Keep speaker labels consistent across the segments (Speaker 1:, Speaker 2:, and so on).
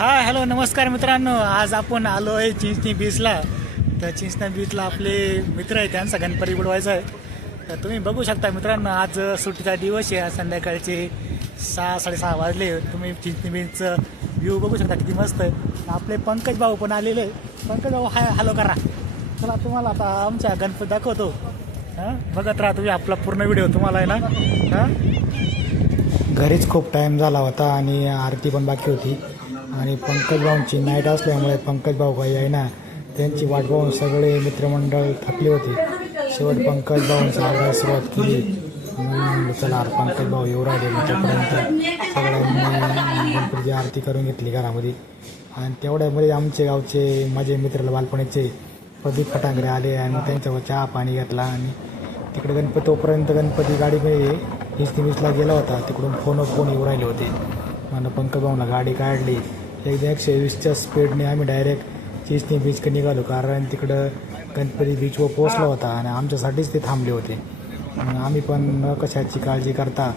Speaker 1: हा हॅलो नमस्कार मित्रांनो. आज आपण आलो आहे चिंचणी बीचला तर चिंचणी बीचला आपले मित्र आहे त्यांचा गणपती बुडवायचा आहे. तर तुम्ही बघू शकता मित्रांनो आज सुट्टीचा दिवस आहे. आज संध्याकाळचे सहा साडेसहा वाजले. तुम्ही चिंचणी बीचचं व्ह्यू बघू शकता किती मस्त आहे. आपले पंकज भाऊ पण आलेले पंकज भाऊ हाय हॅलो करा. चला तुम्हाला आता आमच्या गणपती दाखवतो. हां? बघत राहा तुम्ही आपला पूर्ण व्हिडिओ तुम्हाला आहे ना? हां? घरीच खूप टाईम झाला होता आणि आरती पण बाकी होती. आणि पंकजभाऊंची नाईट असल्यामुळे पंकजभाऊ काही आहे ना त्यांची वाट पाहून सगळे मित्रमंडळ थकले होते. शेवट पंकजभाऊंचा आग्रह सुरुवात केली. म्हणून चला पंकजभाऊ येऊ राहिले मग सगळ्यांनी गणपतीची आरती करून घेतली घरामध्ये. आणि तेवढ्यामध्ये आमचे गावचे माझे मित्र बालपणीचे प्रदीप फटांगरे आले आणि मग त्यांच्यावर चहा पाणी घेतला आणि तिकडे गणपती तोपर्यंत गणपती गाडीमध्ये हिस्ती बीचला गेला होता. तिकडून फोनवर फोन येऊ राहिले होते. मला पंकज गाडी काढली. एकदा एकशे वीसच्या स्पीडने आम्ही डायरेक्ट चिचणी बीचकडे निघालो. कारण तिकडं गणपती बीचवर पोचला होता आणि आमच्यासाठीच ते थांबले होते. आम्ही पण न कशाची काळजी करता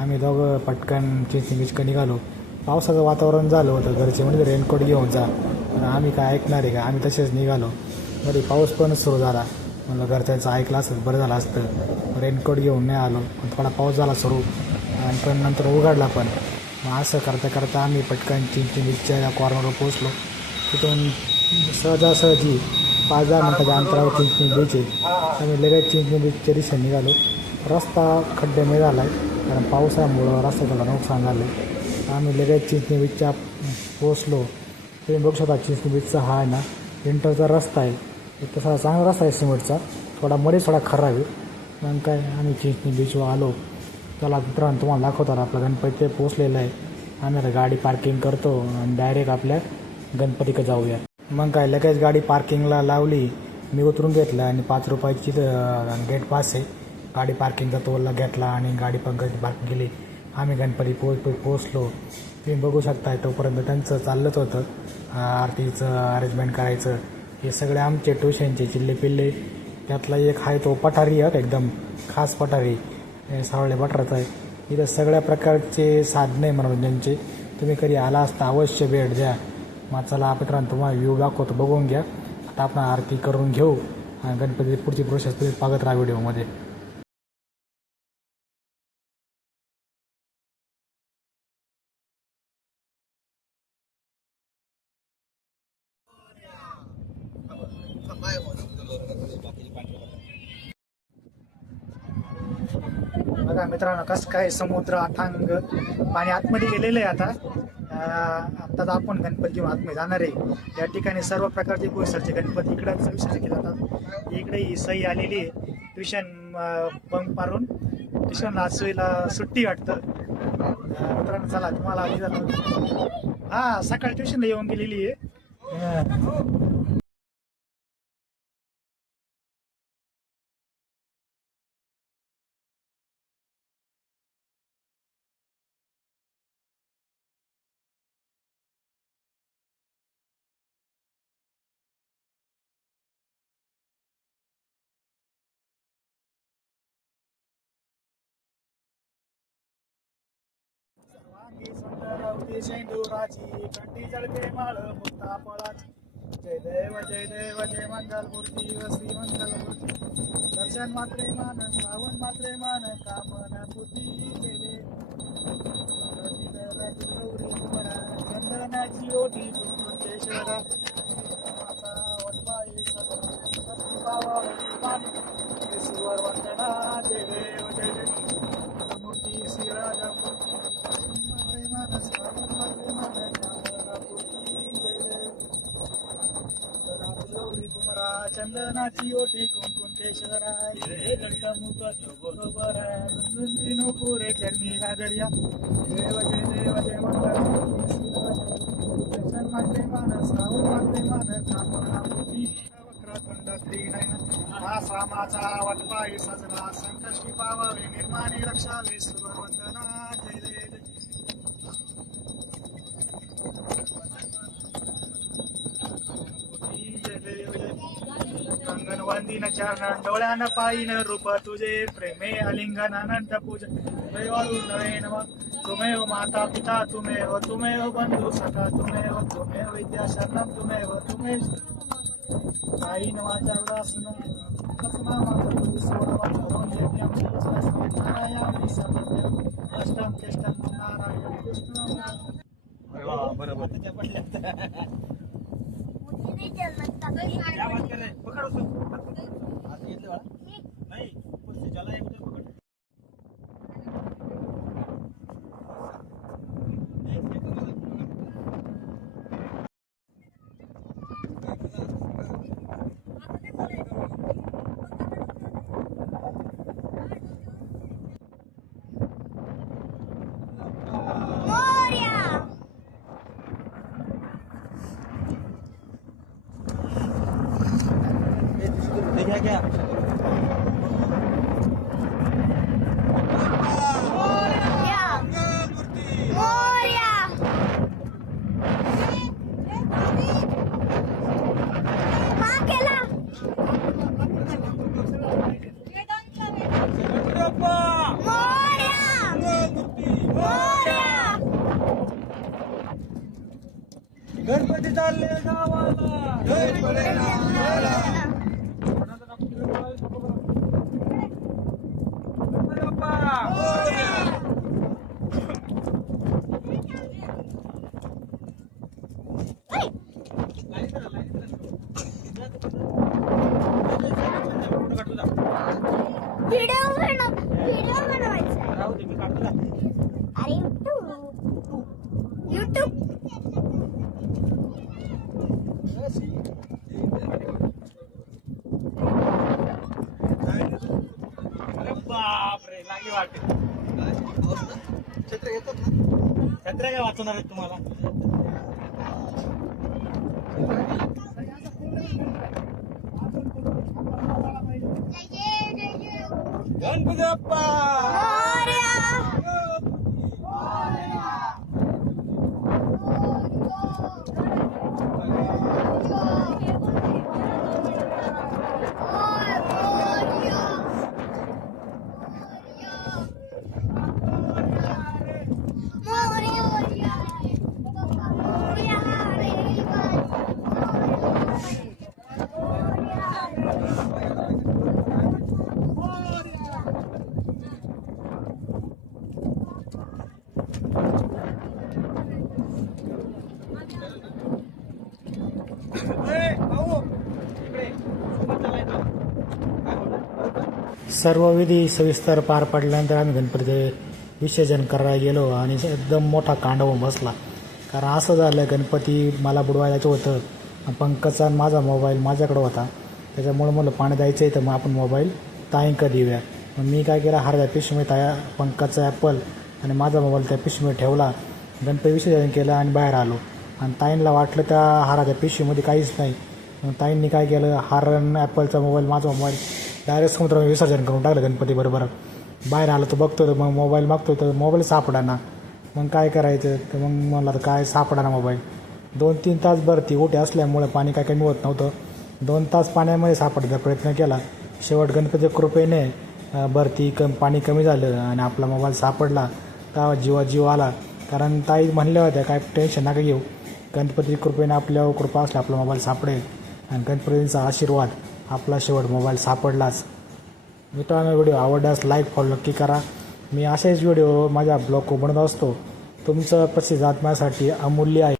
Speaker 1: आम्ही दोघं पटकन चिचणी बीचकडे निघालो. पावसाचं वातावरण झालं होतं. घरचे म्हणजे रेनकोट घेऊन जा. पण आम्ही काय ऐकणार आहे का? आम्ही तसेच निघालो. घरी पाऊस पण सुरू झाला. म्हणलं घरच्यांचं ऐकलं असतं बरं झालं असतं. रेनकोट घेऊन नाही आलो. पण थोडा पाऊस झाला सुरू. आणि पण नंतर उघडला पण. मग असं करता करता आम्ही पटकन चिंचणी बीचच्या या कॉर्नरवर पोचलो तिथून सहजासहजी पाच दहा मिनटाच्या अंतरावर चिंचणी बीच आहे आम्ही लगेच चिंचणी बीचच्या दिशेने निघालो. रस्ता खड्ड्याने झाला आहे कारण पावसामुळं रस्ता त्याला नुकसान झालं आहे आम्ही लगेच चिंचणी बीचच्या पोचलो तुम्ही बघू शकता चिंचणी बीचचा हा आहे ना इंटरचा रस्ता आहे. एक तसा चांगला रस्ता आहे सिमेंटचा. थोडा मध्ये थोडा खराब आहे. मग काय आम्ही चिंचणी बीचवर आलो. चला मित्रांनो तुम्हाला दाखवतात. आपला गणपती ते पोचलेलं आहे. आम्ही आता गाडी पार्किंग करतो आणि डायरेक्ट आपल्या गणपतीकडे जाऊया. मग काय लगेच गाडी पार्किंगला लावली. मी उतरून घेतलं आणि पाच रुपयाची गेट पास आहे. गाडी पार्किंगचा तोलला घेतला आणि गाडी पण पार्किंग केली. आम्ही गणपती पोच पोचलो तुम्ही बघू शकताय तोपर्यंत त्यांचं चाललंच होतं. आरतीचं अरेंजमेंट करायचं. हे सगळे आमचे ट्युशनचे चिल्ले पिल्ले त्यातला एक आहे तो पठारी आहे एकदम खास पठारी. सावळे पठाराचं आहे. इथं सगळ्या प्रकारचे साधने मनोरंजनचे. तुम्ही कधी आला असता अवश्य भेट द्या. मग चला मित्रांनो तुम्हाला व्ह्यू दाखवतो बघून घ्या. आता आपण आरती करून घेऊ. आणि गणपती पुढची प्रोसेस तुम्ही पाहत राहा व्हिडिओमध्ये. बघा मित्रांनो कसं काय समुद्र अथांग पाणी आतमध्ये गेलेलं आहे आता. आता आपण गणपती घेऊन आतमध्ये जाणार आहे. या ठिकाणी सर्व प्रकारचे बोईसरचे गणपती इकडं विसर्जन केले जातात. इकडे ही सई आलेली आहे. ट्युशन पंप मारून. ट्युशन आज सोयीला सुट्टी वाटतं. मित्रांनो चला तुम्हाला आधी जातो. हा सकाळी ट्युशनला येऊन गेलेली आहे. सुंदरवती शेंदुराची कंठी जळते माळ मुक्ता फळाची जय देव जय देव जय मंगल मूर्ती व श्री मंगल मूर्ती दर्शन मात्रे मान श्रावण मात्रे मान कामना पुती जय देव गौरी कुमारा चंदनाची ओटी कुंकेश्वरा चंदनाची ओटी कुंकुंकेश्वराय मुख बरोबर नो पुरे चरणी गादरिया देव जय देव जय मंगल. दर्शन मात्रे मानस श्रावण मात्रे मान कामना हा श्रामाचा वटपाई सजला संकष्टी पावावे निर्माणी रक्षावे सुरवंदना जय जय जय कंगन वंदिन चरण डोळ्यान पायीन रूप तुझे प्रेमे अलिंगन अनंत पूज दैवाळू नवे नम। तुमेव माता पिता तुमेव तुमेव बंधू सखा तुमेव तुमेव विद्या शरणम तुमेव तुमे आई वाचा वासना कसना माता तुझी सोडा वाचा। यज्ञम नारायण समन्वय अष्टम केष्टम नारायण। कृष्ण बरोबर. પકડો છું.
Speaker 2: गणपती चालले गावाला गणपती बाप्पा.
Speaker 3: व्हिडिओ बनव व्हिडिओ बनवायचा आहे.
Speaker 2: राहू दे, मी काढतो ना.
Speaker 3: अरे युट्यूब युट्यूब
Speaker 2: अरे बापरे लागी वाटते छत्र्या काय वाचवणार आहेत तुम्हाला? गणपती बाप्पा ए, भाऊ, इकडे. सोबत चालायचं. काय बोलला?
Speaker 1: सर्व विधी सविस्तर पार पडल्यानंतर आम्ही गणपतीचे विसर्जन करायला गेलो आणि एकदम मोठा कांडव बसला. कारण असं झालं गणपती मला बुडवायचं होतं. पंकजचा आणि माझा मोबाईल माझ्याकडे होता. त्याच्यामुळं मला पाणी द्यायचं आहे तर मग आपण मोबाईल ताईंक देऊया. मग मी काय केलं हरद्या पिशवीमध्ये ताया पंकजचा ॲपल आणि माझा मोबाईल त्या पिशवीमध्ये ठेवला. गणपती विसर्जन केलं आणि बाहेर आलो. आणि ताईंला वाटलं त्या हाराच्या पिशवीमध्ये काहीच नाही. मग ताईंनी काय केलं हार ॲपलचा मोबाईल माझा मोबाईल डायरेक्ट समुद्रामध्ये विसर्जन करून टाकलं गणपती बरोबर. बाहेर आलं तर बघतो तर मग मोबाईल मागतो तर मोबाईल सापडाना. मग काय करायचं? तर मग मला तर काय सापडाना मोबाईल दोन तीन तास भरती ओटे असल्यामुळे पाणी काय कमी होत नव्हतं. दोन तास पाण्यामध्ये सापडायचा प्रयत्न केला. शेवट गणपती कृपेने भरती कम पाणी कमी झालं आणि आपला मोबाईल सापडला. तेव्हा जीवा जीव आला. कारण ताई म्हणल्या होत्या काय टेन्शन नका घेऊ. गणपती कृपेने आपल्यावर कृपा असल्या आपला मोबाईल सापडेल. आणि गणपतींचा आशीर्वाद आपला शेवट मोबाईल सापडलाच. मित्रांनो व्हिडिओ आवडल्यास लाईक फॉलो नक्की करा. मी असेच व्हिडिओ माझ्या ब्लॉग बनवत असतो. तुमचं प्रतिसाद माझ्यासाठी अमूल्य आहे.